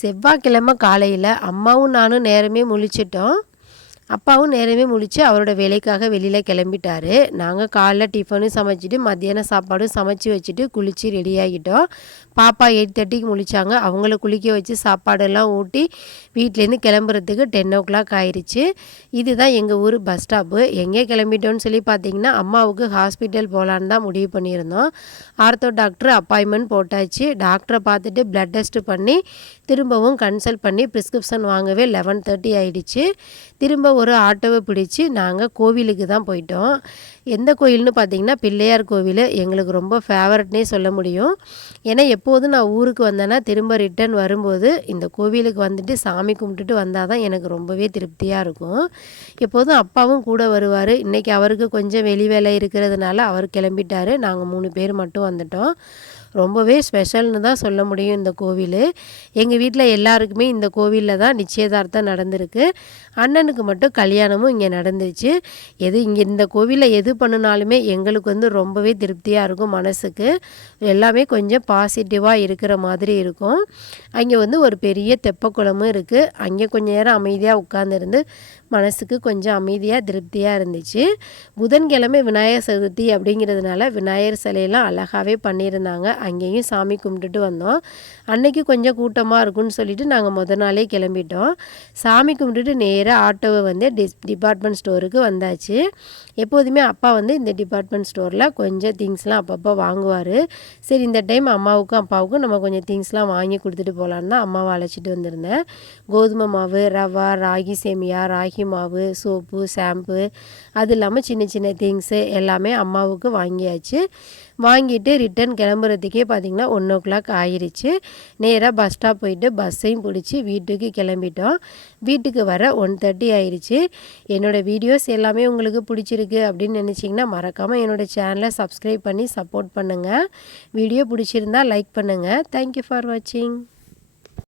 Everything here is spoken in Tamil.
செவ்வாய்க்கிழமை காலையில் அம்மாவும் நானும் நேரமே முழிச்சிட்டோம். அப்பாவும் நேரமே முழிச்சு அவரோட வேலைக்காக வெளியில் கிளம்பிட்டாரு. நாங்கள் காலைல டிஃபனும் சமைச்சிட்டு மத்தியானம் சாப்பாடும் சமைச்சி வச்சுட்டு குளித்து ரெடி ஆகிட்டோம். பாப்பா 8:30க்கு முழிச்சாங்க. அவங்கள குளிக்க வச்சு சாப்பாடெல்லாம் ஊட்டி வீட்டிலேருந்து கிளம்புறதுக்கு 10 o'clock ஆயிடுச்சு. இதுதான் எங்கள் ஊர் பஸ் ஸ்டாப்பு. எங்கே கிளம்பிட்டோன்னு சொல்லி பார்த்தீங்கன்னா, அம்மாவுக்கு ஹாஸ்பிட்டல் போகலான்னு தான் முடிவு பண்ணியிருந்தோம். ஆர்த்தோ டாக்டர் அப்பாயின்மெண்ட் போட்டாச்சு. டாக்டரை பார்த்துட்டு பிளட் டெஸ்ட் பண்ணி திரும்பவும் கன்சல்ட் பண்ணி ப்ரிஸ்கிரிப்ஷன் வாங்கவே 11:30 ஆகிடுச்சு. திரும்ப ஒரு ஆட்டோவை பிடிச்சி நாங்கள் கோவிலுக்கு தான் போயிட்டோம். எந்த கோயில்னு பார்த்திங்கன்னா பிள்ளையார் கோவில் எங்களுக்கு ரொம்ப ஃபேவரட்னே சொல்ல முடியும். ஏன்னா எப்போதும் நான் ஊருக்கு வந்தேன்னா திரும்ப ரிட்டர்ன் வரும்போது இந்த கோவிலுக்கு வந்துட்டு சாமி கும்பிட்டுட்டு வந்தால் தான் எனக்கு ரொம்பவே திருப்தியாக இருக்கும். எப்போதும் அப்பாவும் கூட வருவார். இன்றைக்கி அவருக்கு கொஞ்சம் வெளி வேலை இருக்கிறதுனால அவர் கிளம்பிட்டார். நாங்கள் 3 பேர் மட்டும் வந்துட்டோம். ரொம்பவே ஸ்பெஷல்னு தான் சொல்ல முடியும் இந்த கோவில். எங்கள் வீட்டில் எல்லாருக்குமே இந்த கோவிலில் தான் நிச்சயதார்த்தம் நடந்திருக்கு. அண்ணனுக்கு மட்டும் கல்யாணமும் இங்கே நடந்துச்சு. இங்கே இந்த கோவிலில் எது பண்ணினாலுமே எங்களுக்கு ரொம்பவே திருப்தியாக இருக்கும் மனசுக்கு. எல்லாமே கொஞ்சம் பாசிட்டிவாக இருக்கிற மாதிரி இருக்கும். அங்கே ஒரு பெரிய தெப்பக்குளமும் இருக்குது. அங்கே கொஞ்சம் நேரம் அமைதியாக உட்காந்துருந்து மனசுக்கு கொஞ்சம் அமைதியாக திருப்தியாக இருந்துச்சு. புதன்கிழமை விநாயகர் சதுர்த்தி அப்படிங்கிறதுனால விநாயகர் சிலையெல்லாம் அழகாகவே பண்ணியிருந்தாங்க. அங்கேயும் சாமி கும்பிட்டுட்டு வந்தோம். அன்னைக்கு கொஞ்சம் கூட்டமாக இருக்குன்னு சொல்லிட்டு நாங்கள் முத நாளே கிளம்பிட்டோம். சாமி கும்பிட்டுட்டு நேராக ஆட்டோவை டிபார்ட்மெண்ட் ஸ்டோருக்கு வந்தாச்சு. எப்போதுமே அப்பா இந்த டிபார்ட்மெண்ட் ஸ்டோரில் கொஞ்சம் திங்ஸ்லாம் அப்பப்போ வாங்குவார். சரி இந்த டைம் அம்மாவுக்கும் அப்பாவுக்கும் நம்ம கொஞ்சம் திங்ஸ்லாம் வாங்கி கொடுத்துட்டு போகலான்னு தான் அம்மாவை அழைச்சிட்டு வந்திருந்தேன். கோதுமை மாவு, ரவா, ராகி சேமியா, ராகி மாவு, சோப்பு, ஷாம்பு, அது இல்லாமல் சின்ன சின்ன திங்ஸு எல்லாமே அம்மாவுக்கு வாங்கியாச்சு. வாங்கிட்டு ரிட்டன் கிளம்புறதுக்கே பார்த்திங்கன்னா 1 o'clock ஆயிடுச்சு. நேராக பஸ் ஸ்டாப் போயிட்டு பஸ்ஸையும் பிடிச்சி வீட்டுக்கு கிளம்பிட்டோம். வீட்டுக்கு வர 1:30 ஆயிடுச்சு. என்னோடய வீடியோஸ் எல்லாமே உங்களுக்கு பிடிச்சிருக்கு அப்படின்னு நினச்சிங்கன்னா மறக்காமல் என்னோடய சேனலை சப்ஸ்கிரைப் பண்ணி சப்போர்ட் பண்ணுங்கள். வீடியோ பிடிச்சிருந்தா லைக் பண்ணுங்கள். தேங்க்யூ ஃபார் வாட்சிங்.